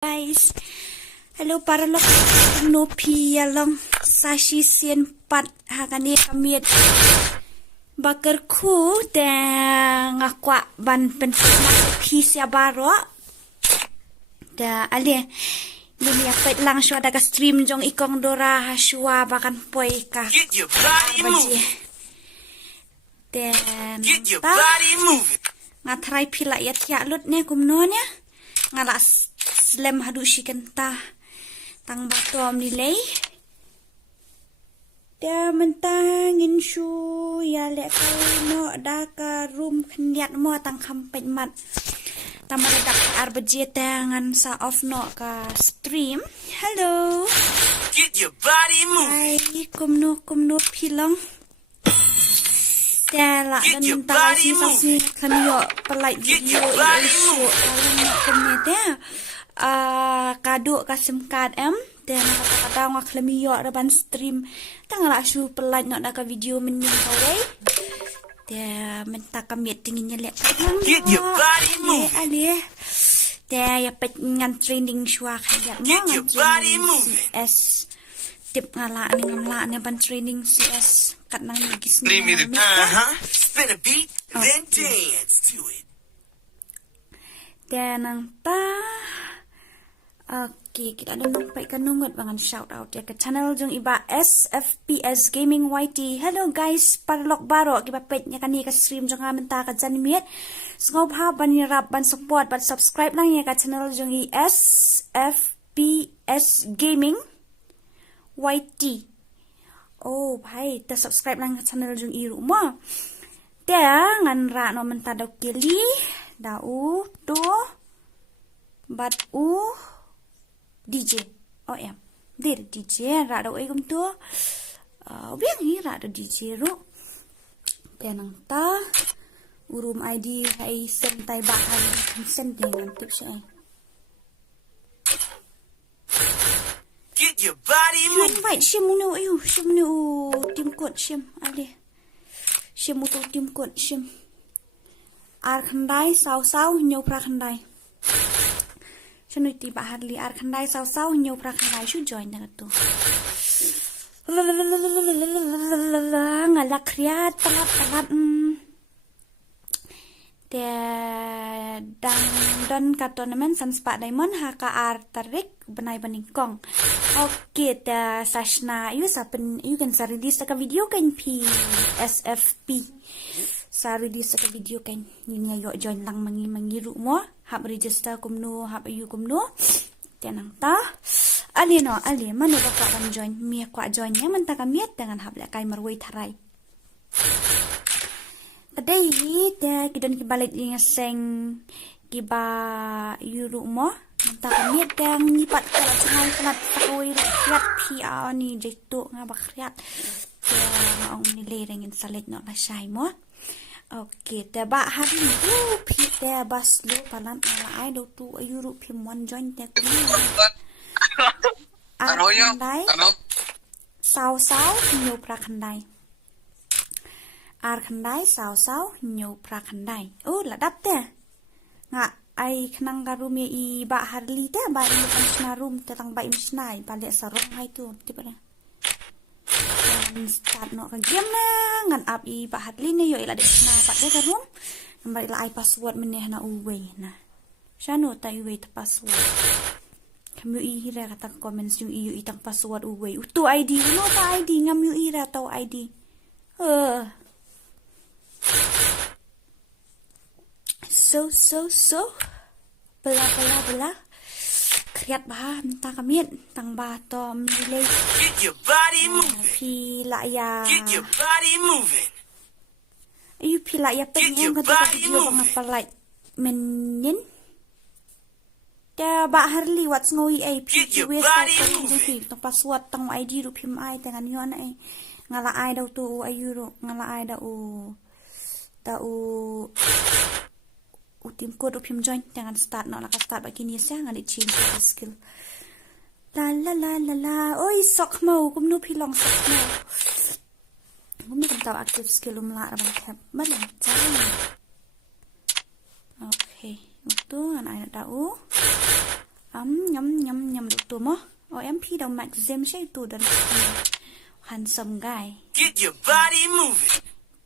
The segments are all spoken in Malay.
Guys, hello para lo no pialong sashi sien pat hakani kamiet KYRKHU te ngakwa ban pennak pi sia BAROH da ale ini apa lang shwa daga stream jong ikong dora shwa bakan poi ka baji dan ta ngatrai pila ya tia lut ne kumno nya ngalas slam hadu shikenta tang batom nilai dia mentangin shu ya lek no daka room khniat mo tang khampet mat tamara dak arbje tangan sa off no ka stream. Hello, get your body moving. Hai kumno pilong dia la dan minta sasi khanyo pelai video isu kalau kumne dia kado kasim kad dan kata-kata ngak lemiyo reban stream tangala shu pelai nak dak video mening kawai dia minta kami tingin lek get your body moving ali dia ya pet ngan trending shwa khaya mo CS tip ngala ni ngamla ne ban trending CS kat nang gis ni spin a beat then dance to it dan nang ta. Okay, kita ada nampakkan nungut bangan shout out ya ke channel jong iba SFPS Gaming YT. Hello guys, parlok BAROH kiba pet nya kani ka stream jong amenta ka jan MIET. Sngop ha ban rap ban support ban subscribe lang ya ka channel jong i SFPS Gaming YT. Oh, bhai, ta subscribe lang ka channel jong i rumah. Dia ngan ra no menta daw kili, dau to bat DJ. Oh ya, dir DJ ra do egum tu. Biang ni ra do DJ ro. Tenang ta urum ID hai sentai bahan consent dengan tips ai. Get your body moving. Right, shim nu ayu, shim nu tim kot shim ale. Shim tu tim kot shim. Ar khandai sau nyo pra khandai. Chanui ti bahar li ar khandai sau nyo pra khandai shu join na tu ngala kriat palat te dan ka tournament sanspa diamond ha ka ar tarik benai baningkong. Okay, te sashna yu sapen yu kan sa release ka video kan pi SFP sa release ka video kan yin yo join lang mangiru mo hab register kumno hab ayu kumno tenang ta ali mano baka kan join mi kwa join nya man ta ka miet dengan hab la kai marwai tharai tadai te kidon ki balik ing seng kiba yuru mo ta ka miet dang ni pat kala chungai kala takoi riat pia ni jeto nga bakriat ya ong ni le rengin salet no la shai mo. Okay, teba hari ni pita bas lu palan ala ai do tu ayuru phim one join te ku Arkhandai sau nyu prakhandai Arkhandai sau nyu prakhandai oh la dap te nga ai khnang garumi i ba harli te ba i kan room te tang ba imsnai ba le sarong hai tu tipane start no game na ngan up i bahat line yo ila de na pat de ka room number ila ai password meneh na uwe na shano ta uwe ta password kamu i hira kata comments yung iyo itang password uwe utu ID no ta ID ngam yu ira taw ID so bela kriat bah minta kamiet tang ba tom nilai pila ya ayu pila ya pengen kata video ngapalai menin da ba harli what's ngoi ai pi wes tang password tang ID ru phim ai tangan yo na ai ngala ai dau tu ayu ru ngala ai da utim code phim join jangan start no laka start bagi ni sia ngali change skill la oi sok mau kumnu pilong sok mau kumnu tahu active skill umla rabang tab mana okay itu anak tahu nhầm được tụi mó. MP đâu maxim sẽ tụi đàn handsome guy. Get your body moving.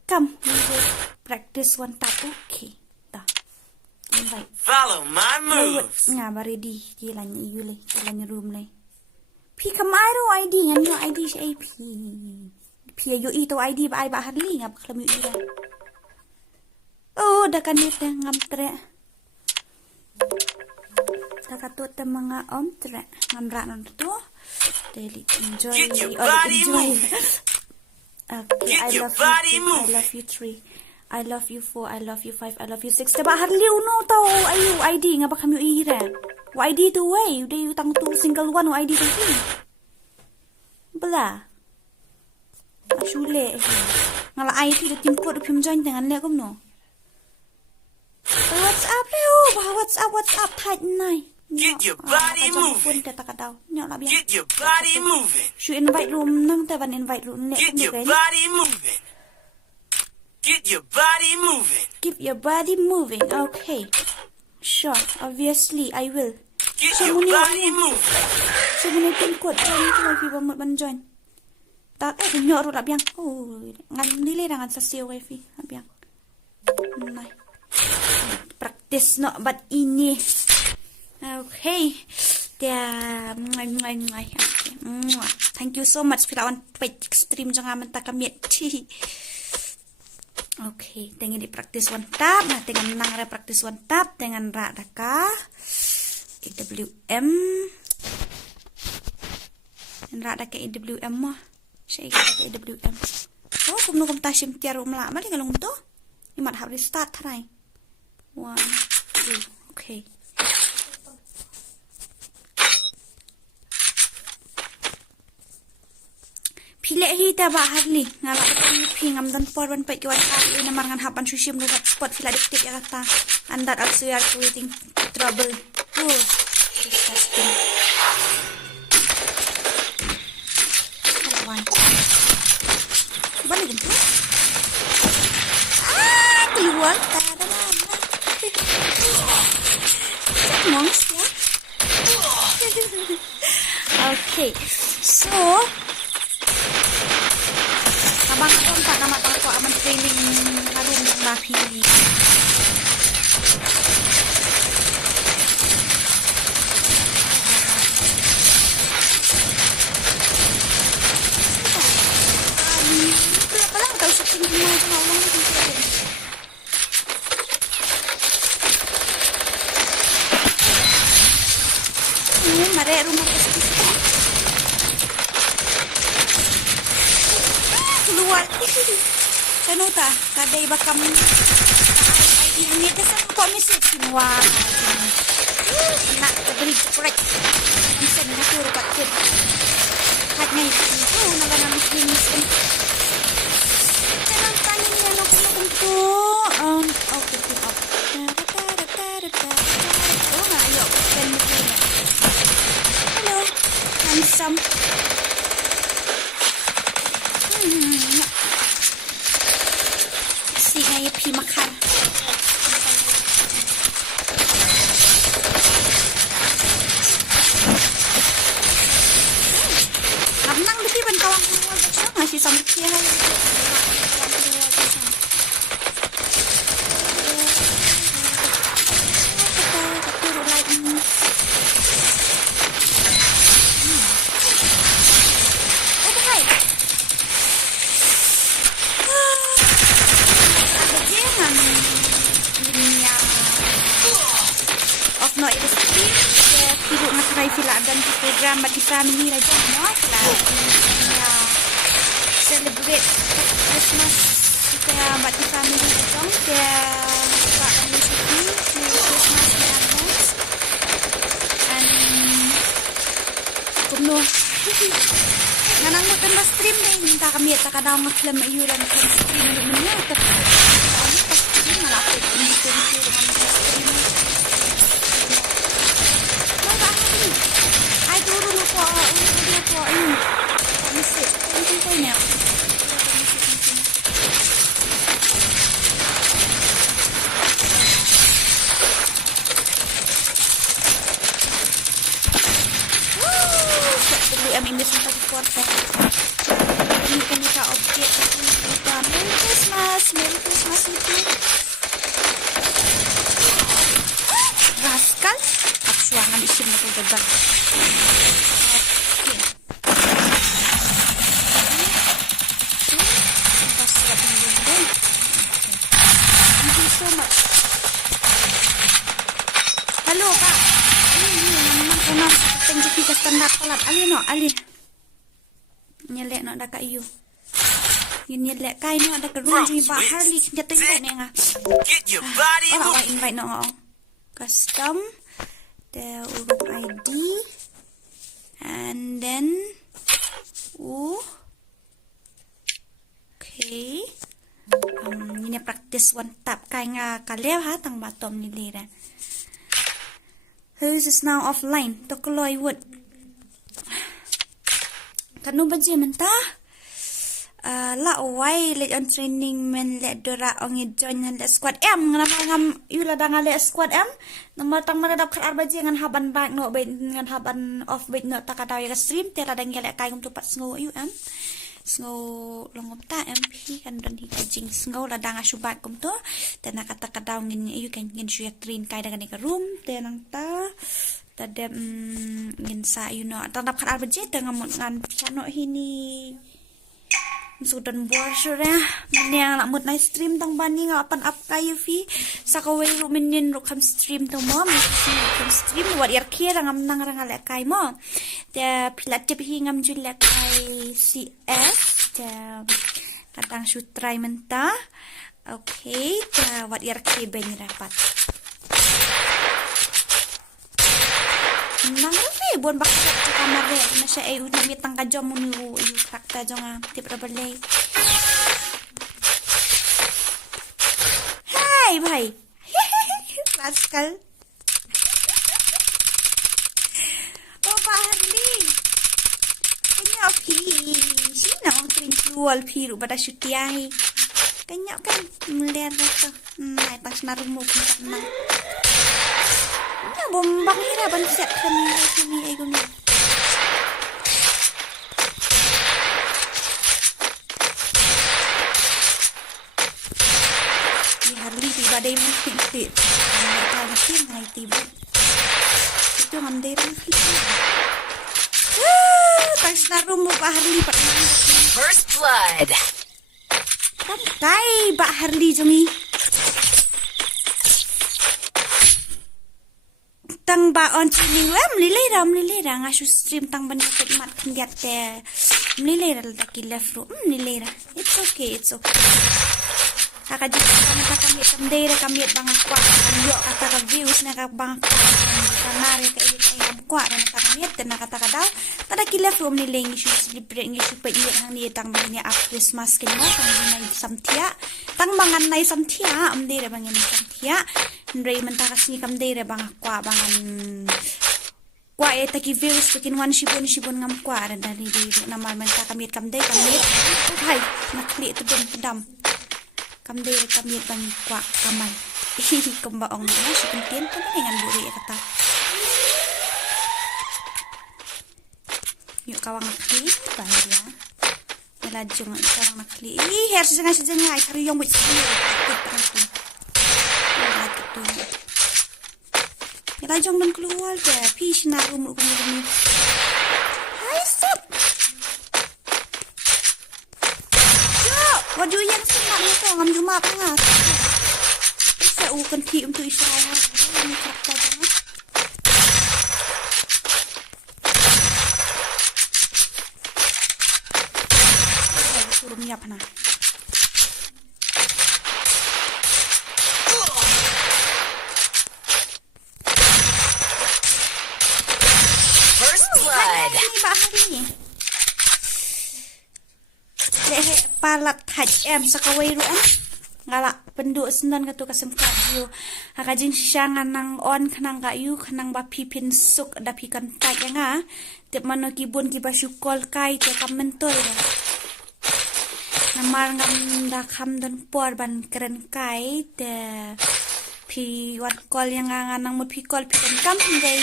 Come, we will practice one tap. Okay. Dah. Invite. Follow my moves. Nga ba ready? Jalan you le, jalan room le. Pi kamai ro ID ngan yo ID si AP. Pi yo itu ID ba ai ba harli ngap kelam yo ira. Oh, dah kan itu ngam tre. Dah katut te mga tre ngam ra non tu. Daily enjoy. Get your body moving. Okay, Get I your love body you 2, I moving. love you 3, I love you 4, I love you 5, I love you 6. Taba harliw no tau ayu ID nga ba kami ira. ID tu way, udah utang tu single one ID tu. Bela. Asule. Ngala ID tu tim ko tu pim join dengan le kom no. What's up leo? What's up tight nai. Get your body moving. Pun tak tahu. Nyok lah biar. Get your body moving. Should invite room nang taban invite room le. Get your body moving. Get your body moving. Keep your body moving. Okay. Sure. Obviously, I will. Get your body moving. So, muna pin code. Join ko kay Fi ban join. Tak nyok ro la biang. Oh, ngan nilai dengan sasio kay Fi. Biang. Nay. Practice no but ini. Okay. Yeah. Okay. Thank you so much for lawan page extreme jangan mentah kami. Okay, dengan di practice one tap, nah dengan menang re practice one tap dengan ra daka EWM. Dan ra daka EWM mah. Saya daka EWM. Oh, kumno kum tashim tiaru mala mali kalung to. Imat harus start try. 1 2. Okay. Pilih kita bah harli ngalak kami pingam dan porban pek kiwan kali nama ngan hapan sushim lugat spot fila dikit ya kata andat also are creating trouble. Oh, disgusting. One. Balik itu. Keluar. Monster. Okay, so. Abang pun tak nama tahu aman training harum rapi ni. Kenapa lah tahu syuting rumah sama orang ni tu? Mari rumah tu. Keluar kanu ta kada iba kam ID ni kesan ko message semua nak beri correct bisa nak turu paket hat ngai itu nak nama muslim jangan tanya ni nak untuk okay oh ayo hello handsome si ngay pi makan nang di ban kawang keluar bersama masih sampai kia no it is ibu ngatrai fila dan program bagi family raja no fila ya celebrate Christmas kita bagi family raja dia pak kami syuting Christmas Christmas and kumno nanang mo kan stream deh minta kami tak kada ngaklam ayu dan stream ni tapi pasti malapit itu dengan stream. I turun ako, ulit ako, ayun. Pamisip, ayun ko na. em English tadi kuat kan. Ini kan kita objek Merry Christmas itu. Rascal, absuangan isim na gaga. Thank you so much. Halo Pak. Ini naman kuno sa tenji ka standard palat. Alin. Nyelek nak dak iyo. Nyelek kai no dak room ni Pak Harley kita invite ni nga. Get your body moving. Invite no. Custom the urut ID and then okay. Ini practice one tap kai nga kalew ha tang batom ni lera. This is now offline. Tokoloi wood. Kanu baje mentah. La awai let on training men let dora ongi join le squad M ngapa ngam yula dang le squad M nama tang mana dap khar baje ngan haban back no be ngan haban off be no takadaw ya stream te la dang le kai ngum tu pat sngo yu am sngo longom ta MP kan don hi jing sngo la dang asu back kum to te na kata kadaw ngin yu kan ngin shu train kai dang ka room te nang ta tadem ngin sa you know tang dap khar baje te ngam ngan chano hini sudan borsure menya nak mut nice stream tang bani ngapan up kayu fi sakawai ru menin ru kam stream to mo kam stream wat yar kira ngam nang rang ale kai mo te pilat te hi ngam jul le kai CS te kadang shoot try menta okay te wat yar ke ben rapat nang fi bon bakal ke kamar re masya eu na mi tang ka jom mu yu fakta jonga tip rabale hai bhai rascal oh Harley kanya phi sino ang trinsual phi ru pada syutiai kanya kan melihat to nai pas narumo kan nang bombang ni dah banyak kami ai gumi ni Harley tiba dai mungkin fit mereka mungkin hai tiba itu mandai pas narum Pak Harley pernah First blood. Kai Pak Harley jungi tang ba on chini wem lile ra ngasu stream tang ban mat khndiat te lile ra la kila fru lile ra it's okay kaka jika na kami bang kwa yo kata ka views na ka bang kanare ka ay kwa na kami na kata ka daw tada kila fru lile ngisu celebrate ngisu pa iya hang ni tang ban ni up Christmas kin mo tang nai samthia tang mangan nai samthia amde ra bang ni samthia Ndray mentakas ni kamday re bang kwa bangan kwa taki views takin wan shibon ngam kwa ra dari na mal menta kamit kamday hai nakli itu dum pedam kamday re kamit bang kwa kamay kumbaong na si kuntin ko dengan buri kata yuk kawang nakli bahaya melajung kawang nakli harus jangan sejengai hari yang wis kita jangan keluar deh, fish na rumah kami. Hai stop. Jom, wajah yang senang itu ngam cuma apa nggak? Saya ukan ti untuk istirahat. Ini kerja jangan. Suruh minyak na. Palat HM sakaway ruan ngala penduk sendan katu kasemkat yu hakajing siangan nang on kanang kayu kanang bapi pinsuk dapi kan tak nga tip mano kibun ki basukol kai te kamentoy namar ngam da kham don por ban keren kai te pi wat kol yang nang mut pi kol pi kan kam dei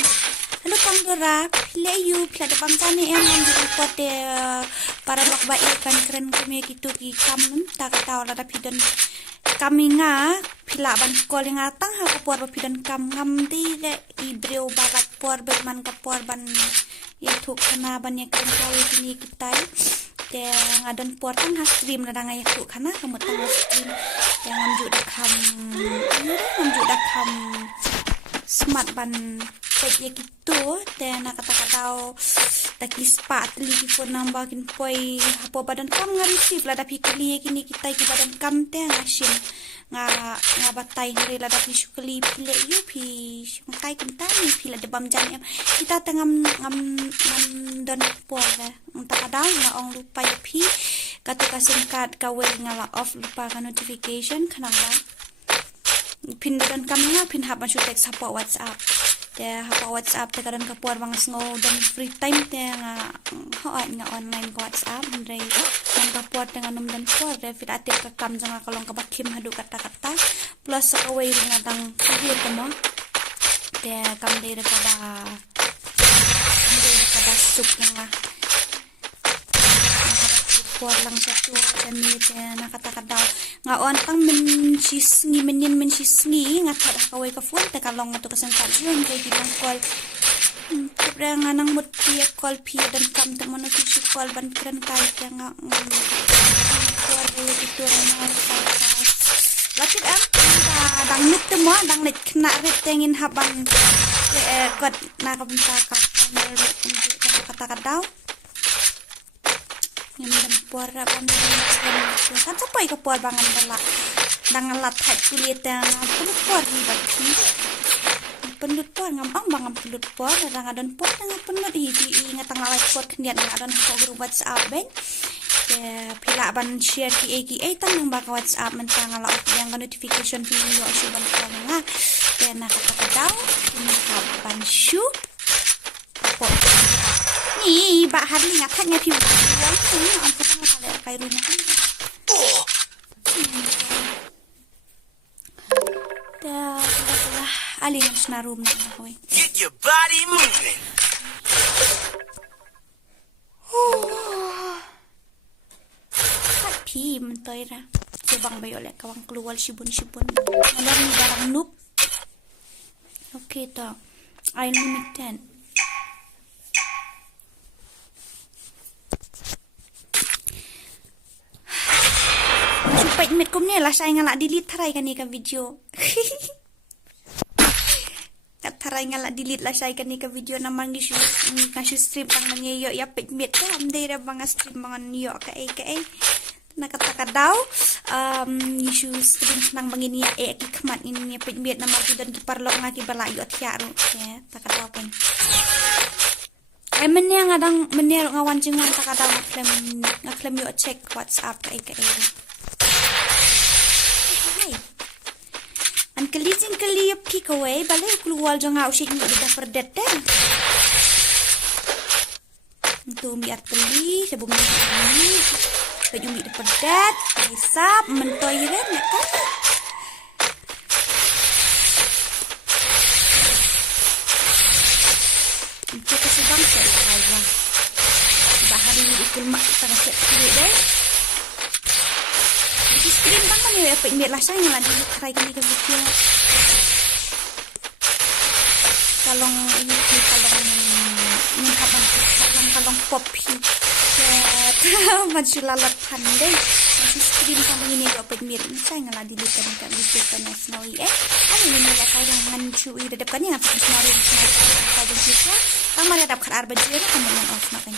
Halo Pangdora, pilih you, pilih ada bangsa ni yang menjadi pote para lok baik kan keren kami gitu ki kam tak tahu lah tapi dan kami nga pilih ban kol yang atang ha kapor pidan kam ngam di ke ibreu balat por berman kapor ban ya thuk khana ban ya kan kau ini kita te ngadon por tang ha stream na dang ya thuk khana kamu tang stream yang ngamju dak kam smart ban pet ya gitu dan kata-kata takispa teliti phone number kin poi hapo badan kam nga receive la dapi kali kini kita ki badan kam te ngasin nga batay hari la dapi shukali pile yu pi makai kinta ni pila de bam jan kita tengam ngam don por unta kadang nga ong lupa yu pi kata kasingkat kawe ngala off lupa ka notification kanala pin dan kam nga pin haban shu text hapo WhatsApp te hapa WhatsApp te kadang kapuar bangas ngo dan free time te nga online ko WhatsApp ndre kan kapuar te nganum dan puar te fit atik ka kam janga kalong ka bakim hadu kata-kata plus ka way nga dang video ko mo te kam de kada sup nga puar lang satu dan ni te nakata-kata nga on tang men sisngi nga tada kaway ka phone te kalong nga to kasangkat yun kay kitang call kaya nga nang muti call pi dan kam te mo notification call ban kran kay kaya nga call ulit ito nga lapit dang nit te mo dang nit kna rit tengin habang kot nakabunta ka kata-kata yang dan puar kan sampai ke puar bangan bala dengan latat kulit yang pelut puar ni bagi pelut puar ngam bangan pelut puar dan puar dengan pelut di ingat tengah live puar kendian dan hako guru WhatsApp ben pila ban share ki tang baka WhatsApp mentang ala yang notification pin yo asuban ko nga na kata daw ni kapan shu ni ba hari ngatanya piu ni ampun sama kale kai rumah dah alih narum na hoy Get your body moving. Happy mentoy ra sebang bayo lek kawang keluar sibun alam ni barang noob okay ta I limit 10 met kum ni lah saya ngalak delete tharai kan ni ka video kat tharai ngalak delete lah saya kan ni ka video namang isu ngasih stream tang mangeyo ya pet met ka amde ra bang stream mangan yo ka na kata daw isu stream nang mangini ya ki khmat ini pet met na magi dan ki parlok ngaki bala yo thiaru ya takadaw kan men yang ngadang menir ngawan jengan takadaw ngaklem yo check WhatsApp ka an kalizin kali pick away balai keluar jangan usik ni dah perdet dah tu mi atli sebelum ni baju mi dah perdet hisap mentoy ren nak kan kita sedang saya bahari ni ikut mak tengah set deh screen bang kan ya pet lah saya lah di try kali ke video kalong ini kalong kalong popi masih lalat pandai masih screen sama ini ya pet saya lah di kan video kan snow ini lah saya ngancui di depannya apa snow pada kita kamar ada khar bajir kemudian off makan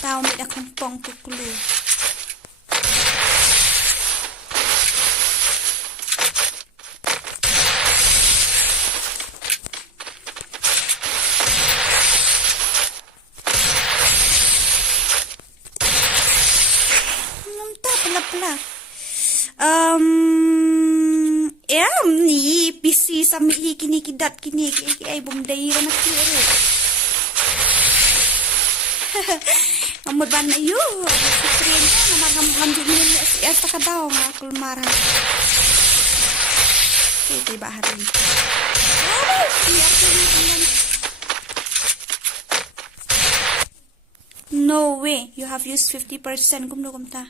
tahu ni dah kompong ke kulu nampak pela-pela ni PC sami kini kidat kini ai bom dai ra na kire Ngamut ban ayu. Screen nomor ngam jumin ya takadaw nga kulmara. Ito ba hari. No way, you have used 50%. Kumno kumta.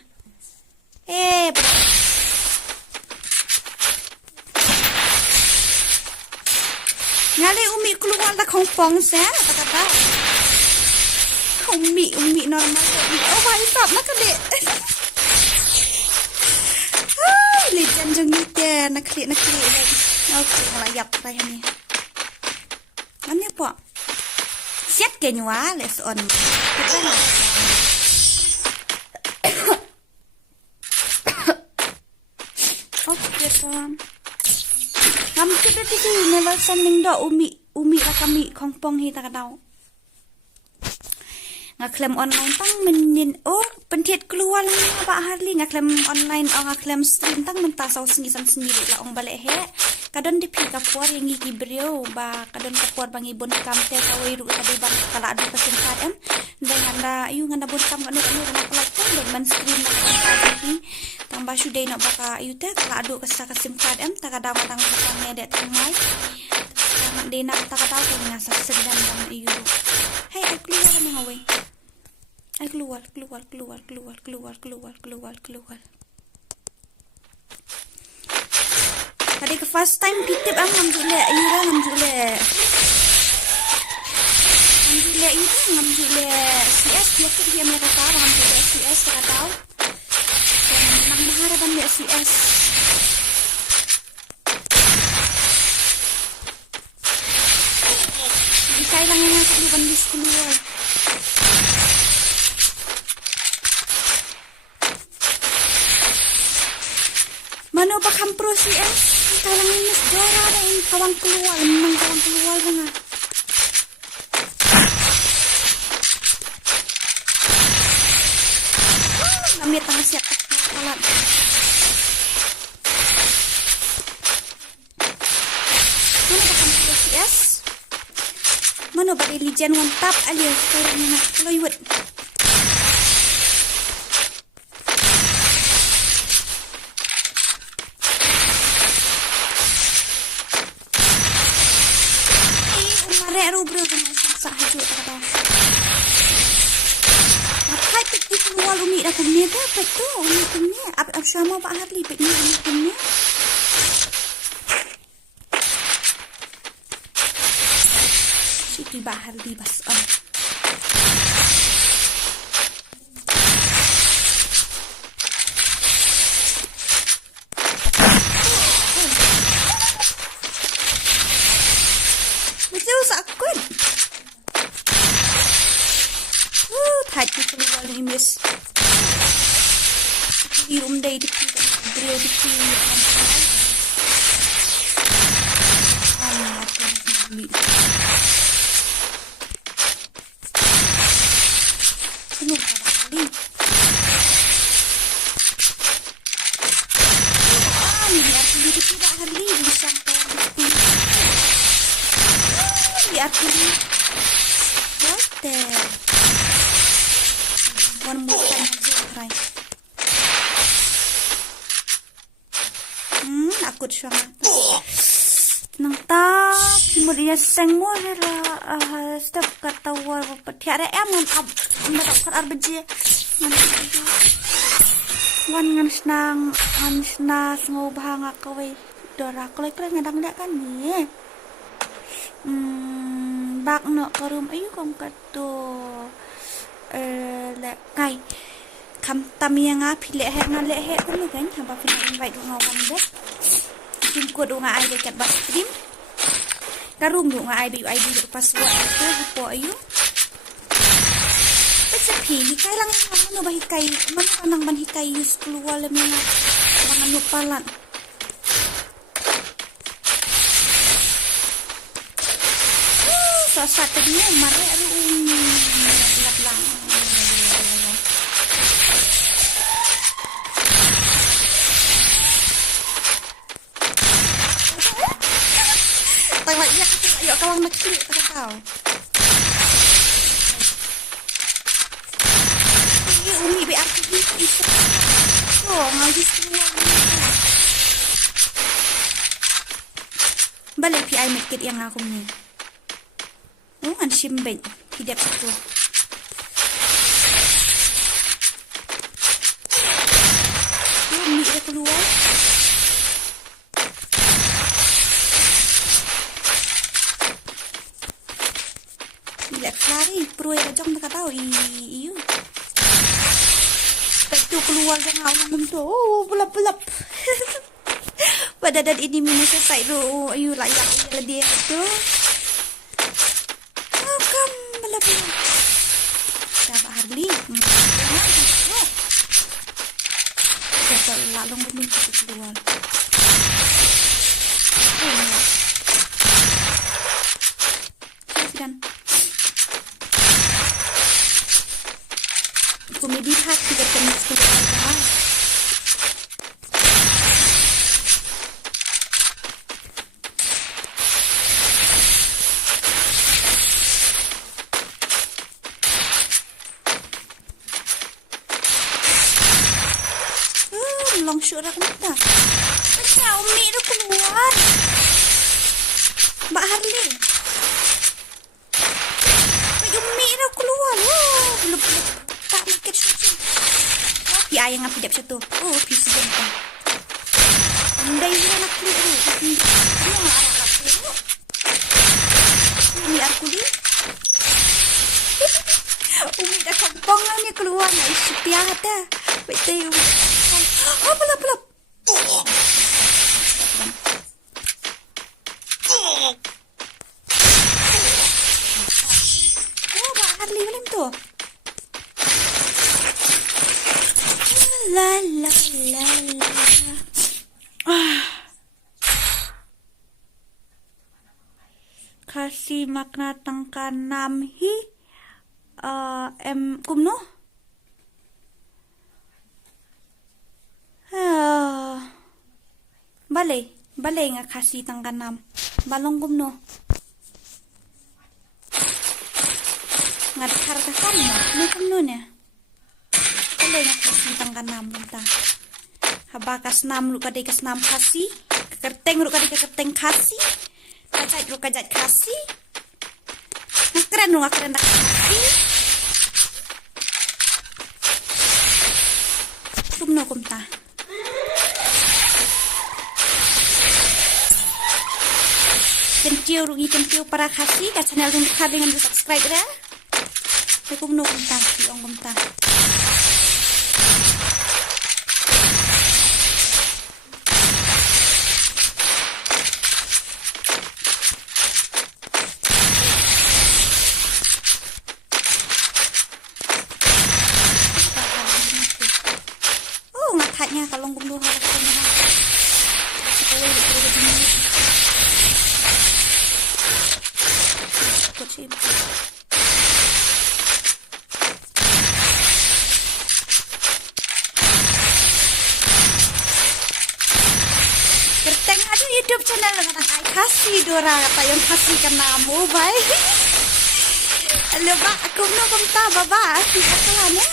Ngali umi keluar lah kompong saya, kata. Umi normal. Oh, stop nak kali. Legend jeng kita nak klik lagi. Okay, melayap raya ni. Mana apa? Siap ke nyua? Let's on. Okay, Tom. Kami kita tadi never sending do umi lah kami kompong hi tak tahu. Ngaklem online tang menin pentit keluar lah apa hari ngaklem online ngaklem stream tang mentasau sendiri lah ong balik he kadon dipi kapor yang gigi brio ba kadon kapor bangi bon kamte kawai ru tadi ban kala adu kesingkat dengan da ayu nganda bon kam kanu kena pelakon dan man stream lah tadi tambah sudah nak baka ayu teh kala adu kesingkat tak ada matang matangnya dek tangmai de nak tak tahu kan ngasa sedang dan ayu hey keluar ni ngawai keluar. Tadi ke first time pitip ngam jule CS dia ke dia mereka ngam jule CS tak tahu. Nang maharaban dia CS. Di kailangan nga keluar di keluar. Mano ba kampro CS? Kailangan mas jora na yung kawang keluar. Memang kawang keluar ba nga? Namit ang siya kalat. Mano ba kampro CS? Mano ba religion one tap alias kailangan nga kaloywat. Bro dengan sah hajuk kata. Hai pergi keluar umi dah punya dah betul umi punya ab sama Pak Harli pergi umi punya. Siti Pak Harli bas on. Hati keluar ni miss. Ium day dikit, brio dikit. Senang kali. Ni dia dikit tidak hari bisa sampai. Dia pilih. Hotel. One more time try. Aku siya nang ta mo dia sang mo la step katawar patiara emon ab matak arbeje wan ngan ngobhang akaway dora kolek ngadang dak kan ni bak no karum ayu kom kato kai kam tamia nga phile he na le he kan kan hamba phile invite nga wan dek sim ko do nga ai dekat bas stream karum do nga ai bi ID password ko po ayu Pasapi hikai lang ano ba hikai man kanang man hikai use keluar le mga nupalan so sa tadi mare lang tawa iya ayo kawang nakli kata kau bisa. Oh, ngaji keluar. Balik PI medkit yang aku ni. Oh, kan simbek. Tidak itu. Oh, ni dia keluar. Tidak lari, perlu ya jong tak tahu. Iyo. Itu keluar jangan ngomong tu. Oh, pelap-pelap. Pada dan ini minus selesai tu. Ayu layak dia tu. Kam pelap-pelap. Dapat Harley. Dapat lalong belum keluar. Kan. Komedi hak tidak tenis keluar. Longshoot aku minta. Macam Umi tu keluar. Mbak Harley. Umi tu keluar. Oh, belum. Tak makan susu. Ya, yang aku tidak bisa tu. Oh, bisa jemput. Andai dia nak keluar. Dia nak arah keluar. Umi aku ni. Umi dah kampung lah ni keluar. Nak isi piah dah. Betul. Oh, pelap-pelap. Oh, Mbak Harley boleh tu. La la la la. Kasih makna tangka namhi kumno. Bale nga kasih tangka nam. Balong kumno. Ngadkar ka kamna. Ni kumno niya. Bale nga kasih tangka nam. Habakas nam lu kadai kas nam kasih. Kekerteng lu kadai kekerteng kasih. Kajat lu kajat kasih. Ngakeren lu ngakeren tak kasih. Kumno kumta. Kentiu para kasih kat channel yang dengan subscribe ya. Aku menunggu kumta, diong kumta. Oh, ngatanya kalau kumdu harus kumdu. Kerteng ada YouTube channel dengan ay kasih dora kata yang kasih kenamu baik. Halo Pak, aku mau kumta baba, silakan ya.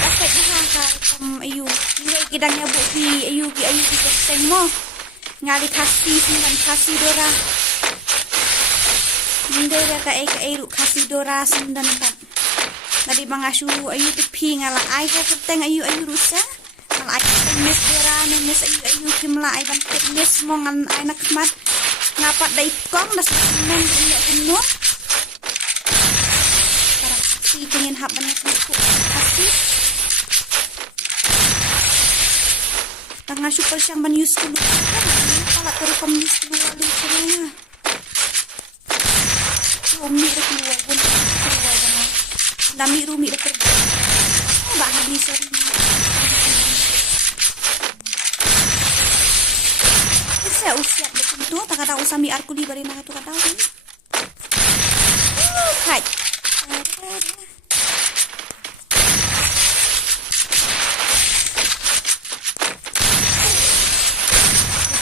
Dapat bahasa ayu, nilai kidangnya bukti ayu di kerteng mo. Ngali kasih dengan kasih dora. Hindi dah ka ru kasih dora sendan tak. Dari mangasu ayu tepi ngala ai ka teng ayu rusa. Ngala ai mes dora mes ayu kimla ai ban mes mongan ai nak mat. Ngapat dai kong das men punya kuno. Para kasih pengen hab banyak kasih. Tengah super siang ban use dulu. Kalau terus komunis keluar dari sana. Umi dah keluar pun keluar jangan. Dami rumi dah kerja. Mbak Harley sorry. Saya usia betul tu tak kata usah mi arku di bari mana tu kata ni. Hai.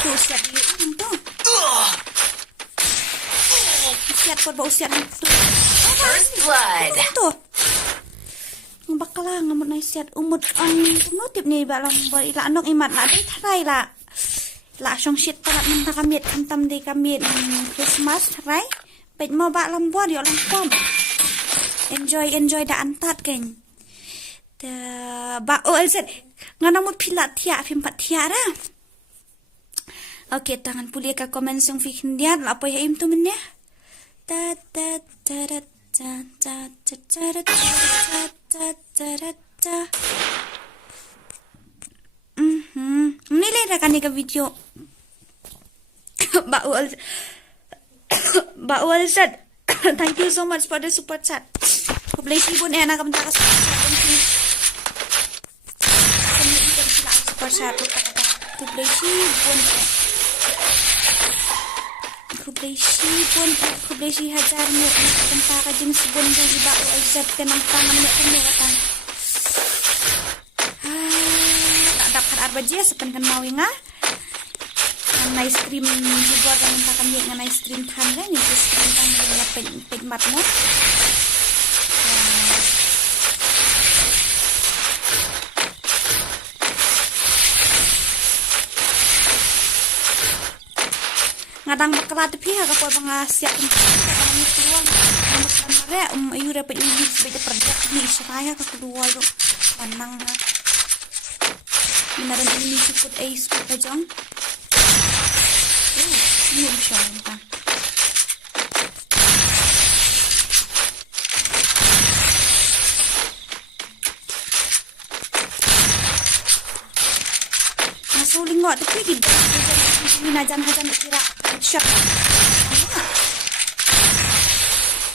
Usia dia itu. Usia kau bawa usia itu. First blood. Itu. bakla ngamut nai set umut notip ni balam bar ila nok imat la dai thrai la song shit palat mentah kamiet kantam de kamiet Christmas thrai pet mo ba lam buat yo lam pom enjoy da antat kan da ba set nganamut pilat tia phim pat tia ra. Okey, tangan pulia ka komen sung fikin dia apa ya im tu mennya. Ta ta ta ta ta ta ta ta ta ta. Nilai dah kan ni ke video. Baul said, thank you so much for the super chat. Bless you pun enak kamu tak super chat. Bless you pun. Kublesi hajar mo kanta ka jing subon ka iba o set kanang tangan ni kami tak dapat arbaje sepen kan mau nga ngan ice cream juga kan kami ngan ice cream kan ni ice cream kan ya pek mat mo ngadang bakla tepi ha kapal pangasiak ni keluar mare ayu dapat ini sebagai project ni saya ke keluar tu panang ha menaran ini cukup ace ke jong ni insya-Allah masuk lingok tepi kita minajan kira shop.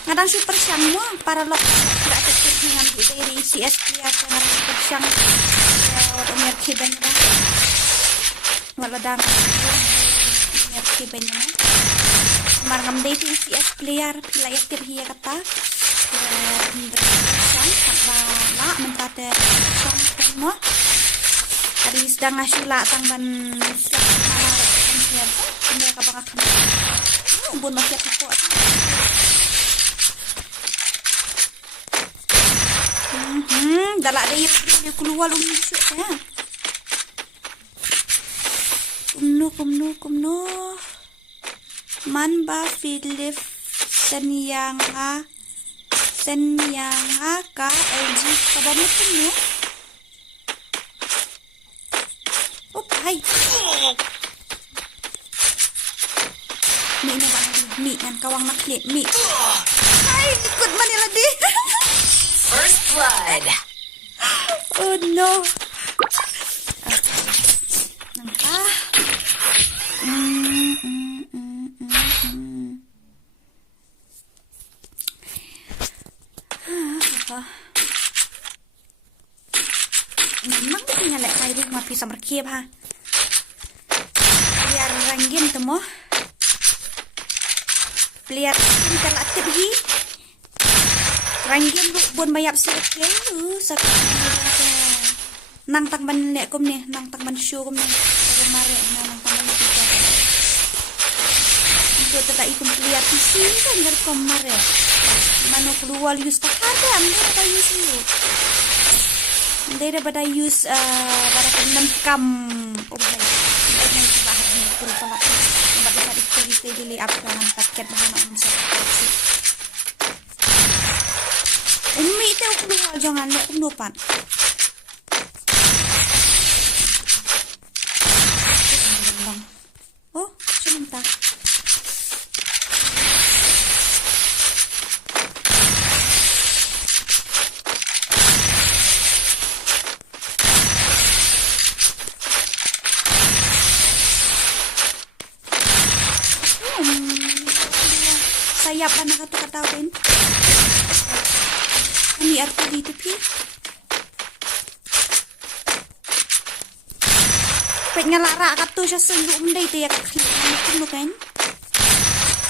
Ngadang super syang mo para lok tidak tetap dengan dari CSP atau ngadang super syang umur kibanya ngaladang umur kibanya margam dari CS player pila yakir hiya kata syang bala mentate syang mo hari sedang ngasula tangban mereka bakal bun makiat aku dalak dia dia keluar lumisuk ya kumno man ba Philip senyanga ka LG kabamutin mo hai Mi na ba mi nan kawang naklit mi. Ay, likod man nila di. First blood. Oh no. Nangka. Memang tinggal lek kayu rumah pisang berkiep ha. Biar ranggin temu. Lihat kita nak tepi ranggin buat bayap sikit sakit nang tak ban lek kom ni nang tak ban show kom ni mare nang tak ban kita itu tak ikut lihat sini kan gar kom mare mano keluar use tak ada anda use lu anda use para penam kam obai ini bahas ni kurang stay dili up ka ng paket bahan ang sa paket. Ito ako duha jangan lo kumdupan. Oh, sebentar. Sayap na nakatukatawin. Ini arti dito pi. Pwede nga lara ka to siya sa loob na ito. Ano kan?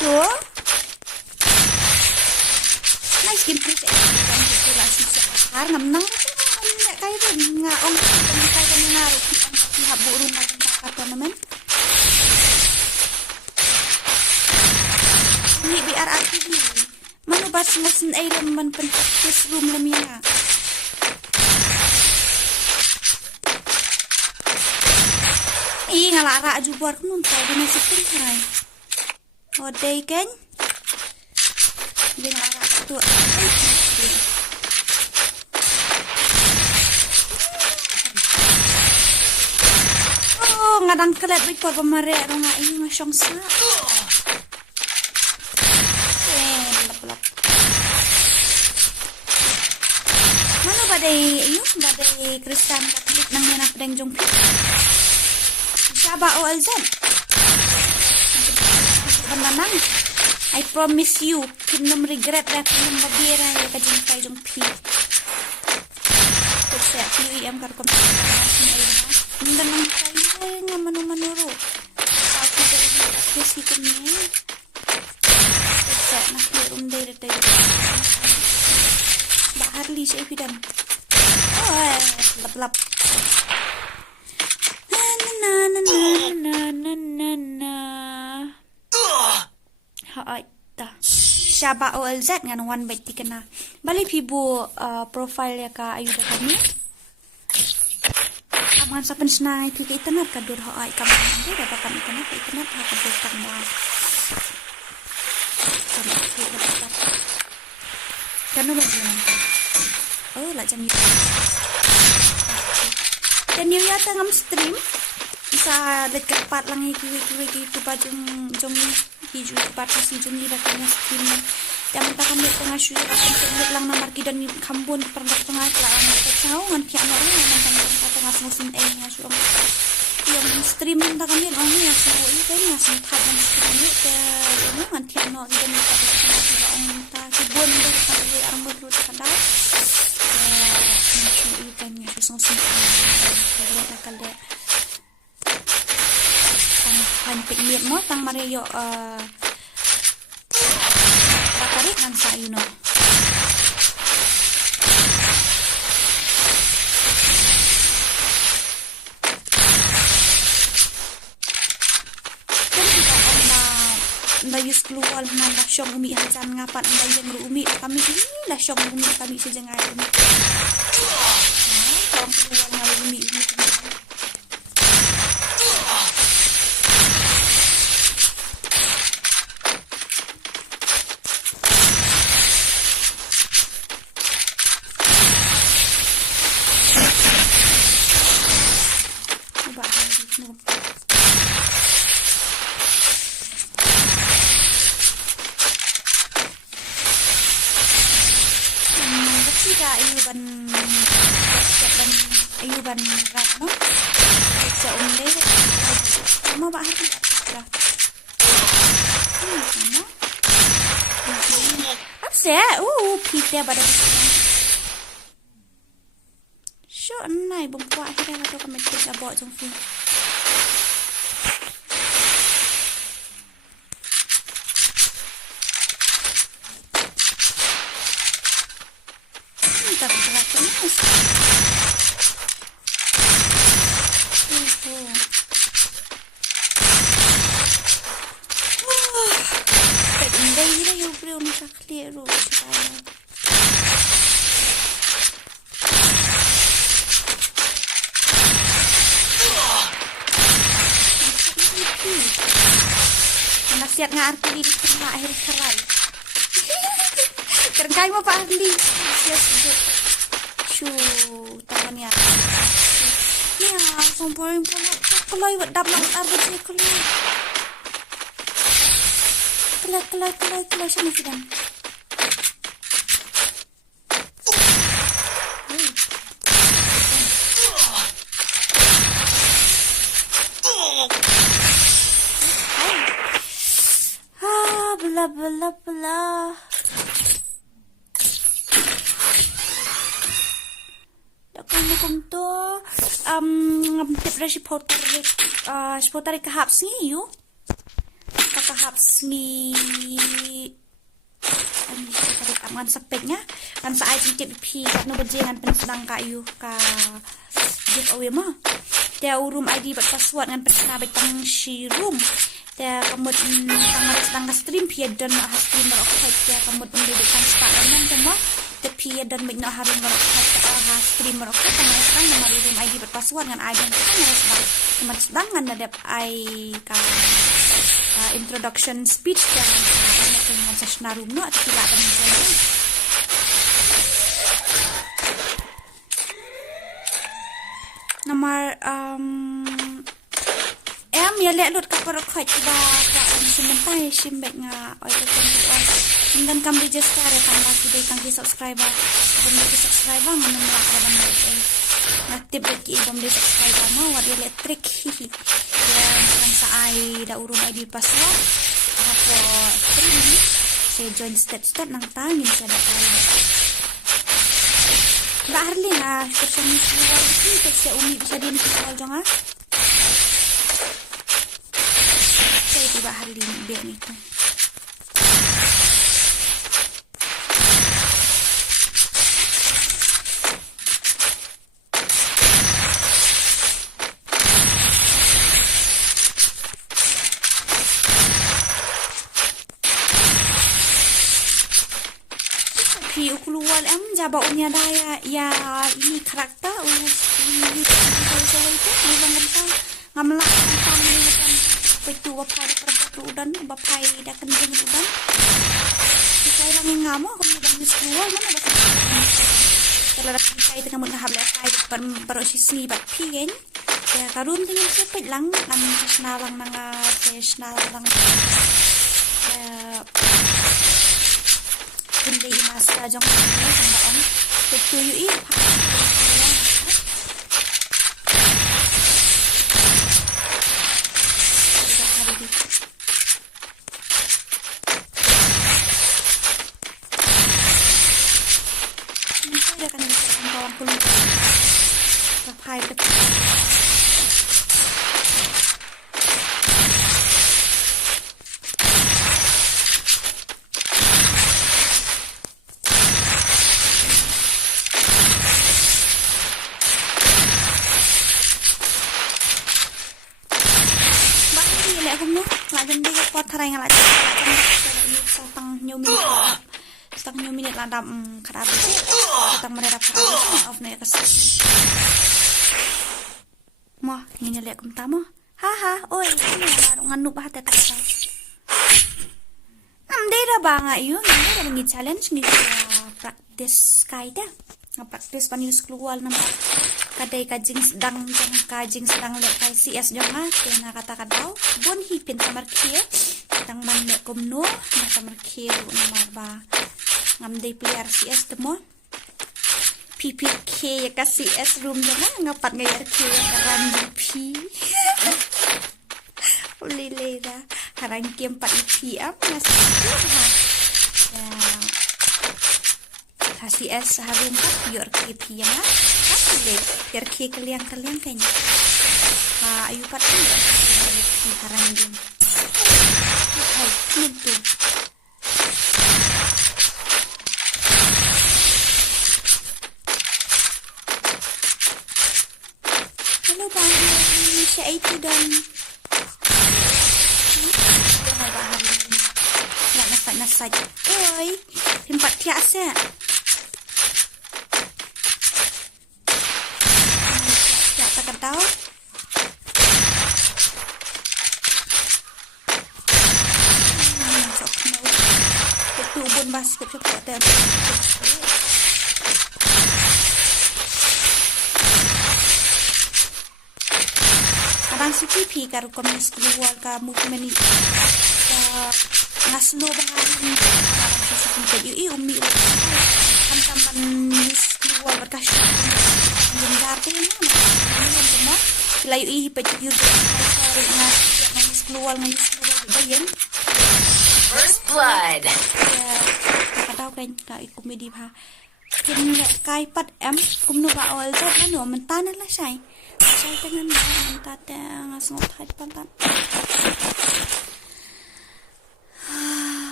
To? Nice gameplay sa ito. Karena menang kayo din. Nga ong kayo kami nga rin. Ihabo rin natin kakata naman. Ni biar arti ni. Mano bas masin ay laman pentas room lamia. Ih, ngalara aju buat nun tahu di nasi PYNKHREH. Odei kan? Dia ngalara tu. Oh, ngadang kelet report pemarek orang ai ngasong sa. Lap-lap. Mana badai Kristen Katolik nang yana pedang jongpi. Siapa OLZ? Benanang. I promise you, kinum regret that kinum babira ya kajingkai jongpi. Saya PUIM kar konsentrasi aja. Mengenang saya nggak menu-menuru. Aku dari diskusi kami. Saya nak kirim dari. Mbak Harli saya bidan. Oh, lap-lap. Siapa OLZ ngan one bait dikena. Balik ibu profile ya ka ayuda kami. Aman sa pensnai ti internet ka dur hoai kam ande dapat kami internet ha ka dur tang ba. Kan ba jalan. Oh, la jam ni. Dan ni ya tangam stream. Isa dekat lang iki tu bajung jong hiju partisi jong ni bakanya stream. Jangan tak kami tengah syukur akan lang nomor dan kambun pernah tengah kelaan tahu nganti anak orang tengah tengah musim nya syukur yang stream tak kami orang ya semua itu nya sempat dan stream itu nganti anak dan orang tak kebun dari kami orang berlu kadang musim itu nya syukur semua tak kalau tang pikir mo tang Mario tarik kan sa you know. Anda use keluar na lasyong umi hajan ngapan anda yang umi kami ini lasyong umi kami sejengai umi. Kalau keluar na umi. Ayuban rat no sa umde mo ba hati ra apse pite pada syo nai bung kwa hira to ka metik abo jong fi tak berat terus. Ini yung bro ni sa klero sa nasihat nga arti di sana akhir serai. Kerengkai mo pa ahli. Yes. Shu tangannya. Ya, sampai kalau iwat dapat arbet ni Kelak sana sedang. Bla. Dakan to tip ra supporter kahap singi you. Perhaps ni tarik aman speknya kan sa item tip pi no bajengan pensenang kayu ka giveaway mah dia urum ID bat password ngan persna betang si room dia kamut tanggal setengah stream pi dan stream ber ok dia kamut mendidikan sekarang semua tapi OTP dan mikna harum merokok stream merokok pengesan nomor room ID berpasuan dengan ID kita nomor sedang ada introduction speech yang dengan session room no atau tidak akan menjadi nomor ya lihat lut kapal koi tiba sementai simbek nga oil dengan kam register ya tambah sudah tangki subscriber ngana melak ada ngatip lagi bom di subscriber mau wadi elektrik yang sa ai da urun ID password apa free saya join step nang tangin saya ada nggak harli lah person keluar itu saya umi bisa di install jangan saya tiba harli dia itu keluar jaba unya daya ya ini karakter ini kalau itu bang ngamlak kami itu wapai perbuatan bapai dah kenjeng udan kita orang yang ngamo kemudian keluar mana bahasa kalau kita itu kamu ngahab lepai berosis bat pigen ya karun tinggal cepet lang nalang nanga lang hindi masa jong ang tutuyo setengah minit landam kerabu setang mereka kerabu off nih kesini mah ini lihat kemtamo haha oi ini nganu bahasa kata dera banga yun ada ni challenge ni practice kaida practice panius keluar nama kadai kajing sedang lihat CS jangan kena kata daw bon hipin samar kia tang man komno na samar kia nama ba ngamdai PRCS temo PPK ya kasih CS room jangan ngapat ngayar kia karan DP ulile dah harang kia 4 PM masih CS harum kan KYRKHU ya kasih deh KYRKHU kalian kayaknya ayu pat harang dia hai itu halo bang Indonesia itu dan nggak nasaj oi tempat tiasa tak tahu itu ubun basket cepat deh kadang si pipi karu komunis keluar ka movement ngaslo baharin jadi umi kan taman keluar berkasih jendarte semua layu ih pecuk ngas keluar bayan First blood. Ya tahu kan kak komedi ha kin kai pat kumno ba awal to ano mentan lah sai dengan mentate ngasngot hai pantan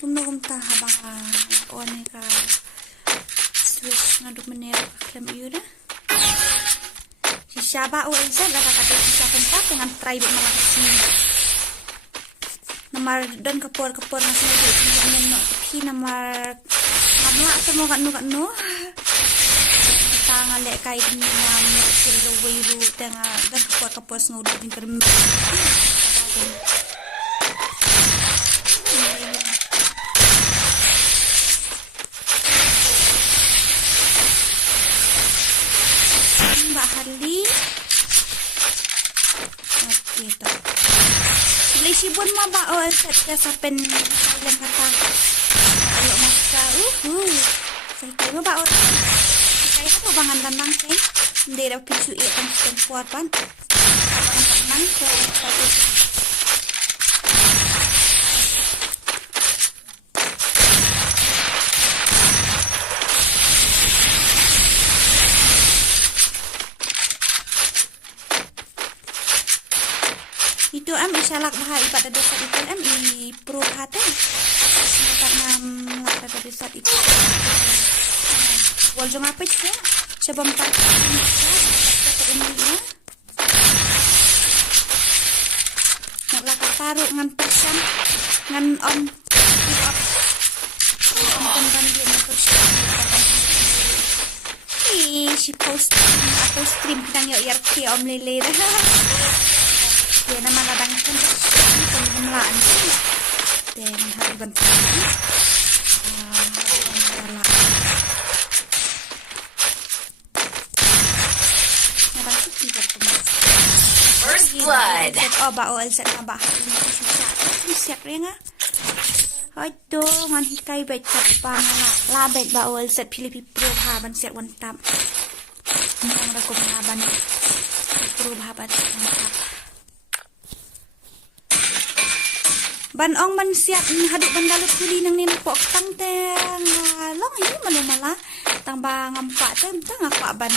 kumno habang one ka switch ngaduk menero klem yura Syabak OLZ dah kata kisah tempat dengan private malasi. Nomor dan kepor nasi duit nak tapi nomor namla temo kat nu. Tangan lek kai ni nam sila wiru tengah dan kepor sengudut di kerem. Mbak Harli. Okey tu. Beli sibun mabak set ke sapen dalam kata. Ayo masa. Saya tahu mabak saya apa bangan dandang kan. Dia dah picu kan tempuar pan. Bangan ke itu isyalah bahaya pada dosa itu i pro hati karena pada dosa itu wal jong apa sih sebab tak ini nak lah taruh ngan persen ngan on kan dia nak persen si post atau stream kita KYRKHU om lele dia nama ladang kan pemelaan dan hari bentuk First blood. OLZ nabah siap renga aduh ngan hikai baik apa la baik OLZ pilih pro haban siap wantap nang rakum haban pro haban wantap ban ong ban siap haduk bandalut kuli nang ni pok tang teng long ini malu-mala tang ba ngampak teng ngapa ban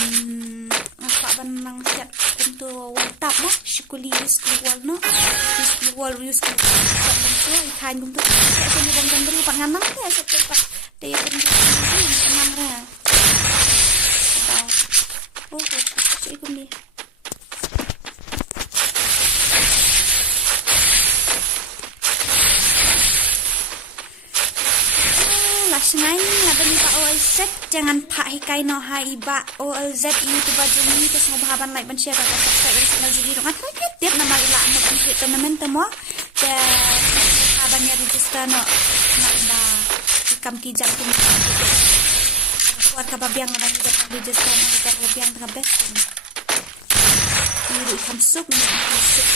nang siap untuk wantap lah syukuli wal no wal use ko ikan untuk siap ni bang beri pak nganang ya seperti pak dia pun nang ra oh ikut ni sengai ada ni Pak OLZ jangan pak hikai no haiba OLZ ini tu baju ni tu semua bahaban like dan share dan subscribe dan channel jadi dong atau dia nama ila nak ikut tournament temo dan bahabannya register no namba ikam kijang tu keluarga babiang ada juga register no kita babiang tengah best ni ikam sup ni sup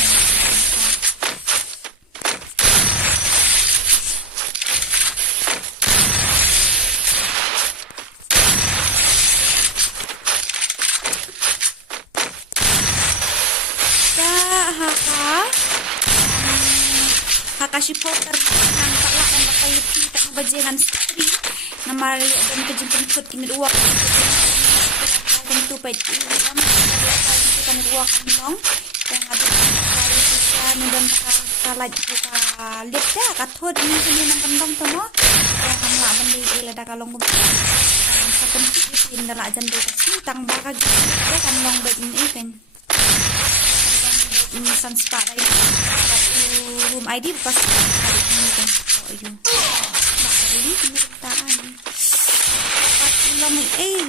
Hakashi poker nang takla ang bakayot kita ng bajengan stri na mari dan kejemput ini dua tentu pait kita dua kanong yang ada kita dan kalat kita lihat ya kathod ini sini nang kandang temo yang hamla meni ilada kalong seperti ini dala jan do kasi tang baka gitu kan long bait ini kan ini sunspa dari room ID pas hari ini kan oh iya nak beli pemeriksaan long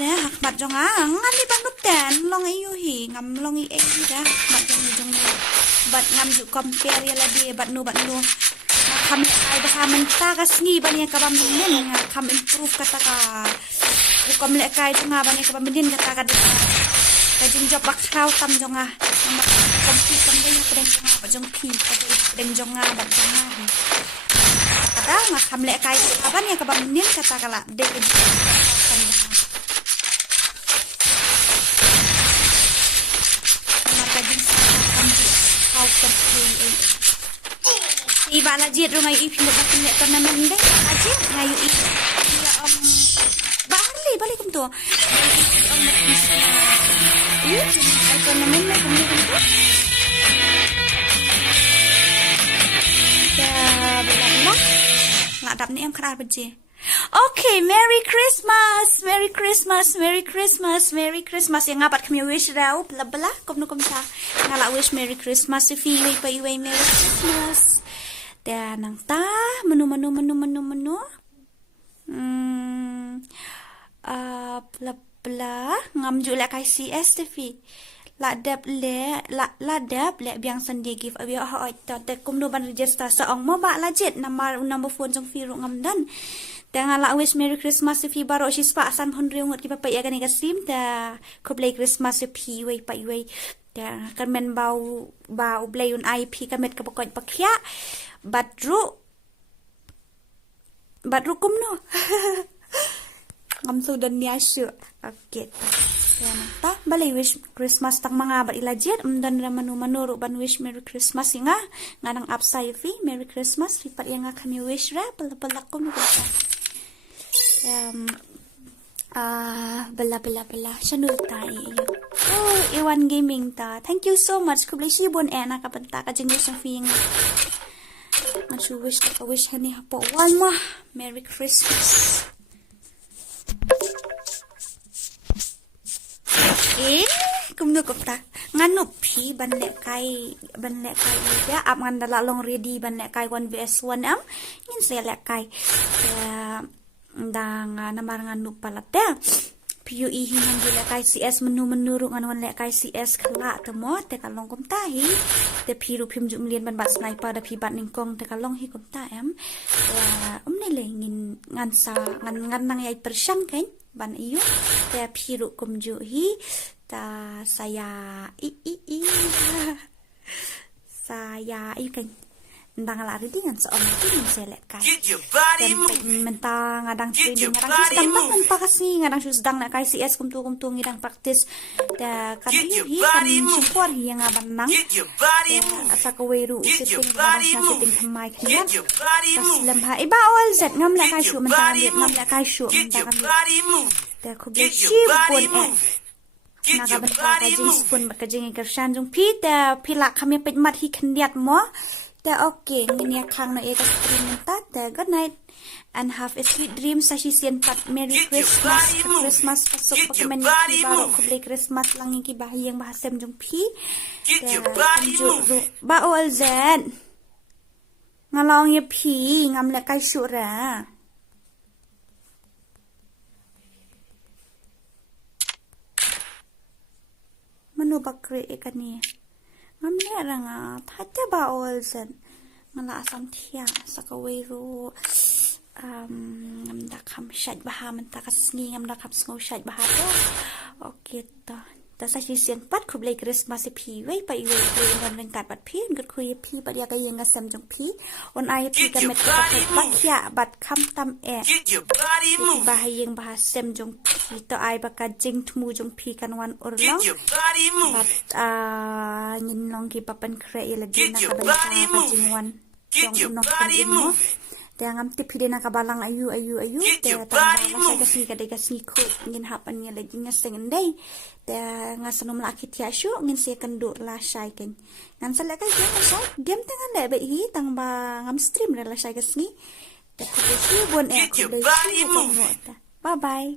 dah hakmat jong ngali bangutan long iyo hi ngam long dah mat jong bat ngam ju compare ya lagi bat nu kam ai dah menta kasngi banyak ka baminen kam improve kata ka kom lek kai tengah banyak ka baminen kata ka kajing job bakraw tam jong kompi kembali pedang jong pi pedang jong bat jong kata ngam lek kai aban ya ka baminen kata kala de iba lajit rungai ipin buat pilih turnamen deh lajit ngayu ipin ya balik tu turnamen lah kemudian tu dah berlalu nggak dapat ni em kerar beje Okay, Merry Christmas, Merry Christmas, Merry Christmas, Merry Christmas. Yang ngapat kami wish raw, bla-bla, kum sa. Ngala wish Merry Christmas, if you pa iway Merry Christmas. Dan nang ta, menu. Bla-bla, ngam jula kai CS TV. Ladap le biang sandi give away te kum no ban register sa ong mo ba lajet number phone jong firu ngam dan. Dengan la wish Merry Christmas if BAROH si spa san phon riung ki pa ya gani ka sim ta ko play Christmas if way pa iway ta kan men bau play un IP ka met ka pakon pakya badru kum no ngam so dan niya syu okay ta balay wish Christmas tang mga ba ilajet dan manu ban wish Merry Christmas nga nang upside fi Merry Christmas fi pat nga kami wish ra pala kum no bala chanul ta iyo iwan gaming ta thank you so much ku bless you bon na kapanta ka jing sa fing ngachu wish hani hapo one more Merry Christmas kumno kopta nganu phi banle kai ya ap ngan dala long ready banle kai 1vs1 am ngin se le kai dang namar nganu palate PUE hingan dile kai CS menu ru ngan le kai CS khla temo te kalong kom ta hi te phiru phim jum lien ban ba sniper da phi bat ning kong te kalong hi kom ta em ne le ngin ngan sa ngan nang yai persang kan ban iyo te phiru kom ju hi ta saya kan ndang la ready ngan sa om tin selek kai mentang ngadang training ngadang sedang mentang kasi ngadang sedang nak kai CS kum tu ngidang practice da kan hi kan syukur hi yang abanang asa ka weru siting ngadang thamai kan taslam ha iba all set ngam la kai shu mentang ngam la kai shu mentang da ko bi shi pon nakabenta ka jing spoon makajing kershan jung pita pilak kami pet mat hi khandiat mo ta okay ngini khang na eka stream ta good night and have a sweet dream sa sisian pat Merry Christmas pasok pagkamen ni BAROH ko play Christmas lang ki bahiyang bahasem jung pi ba all zen ngalong ye pi ngam le kai syura manu bakre ekani ngamne ranga thate ba all zen ngala asam thia sakaweru ngamda kham shat baha manta kasni ngamda kham sngo shat baha to okay ta sa sisian pat kublai Christmas phi wei pa iwe ngam len kat pat phi ngat khu ye phi pat ya ka yenga sam jong phi on ai phi ka met ka bakya bat kham tam ba hayeng ba sem jong phi to ai ba ka jing thmu jong phi kan wan or long bat ngin long ki papan khre ye lagi na ka ba ka jing wan jong nok kan mo te ngam ti phi de na ka balang ayu te ta la sa ka si ko ngin hapan ye lagi nga seng dei te nga sanom la khitya shu ngin se kan do la shai ken ngan sa la ka game tang le ba hi tang ba ngam stream la shai ka sni te ko si bon e ko bye bye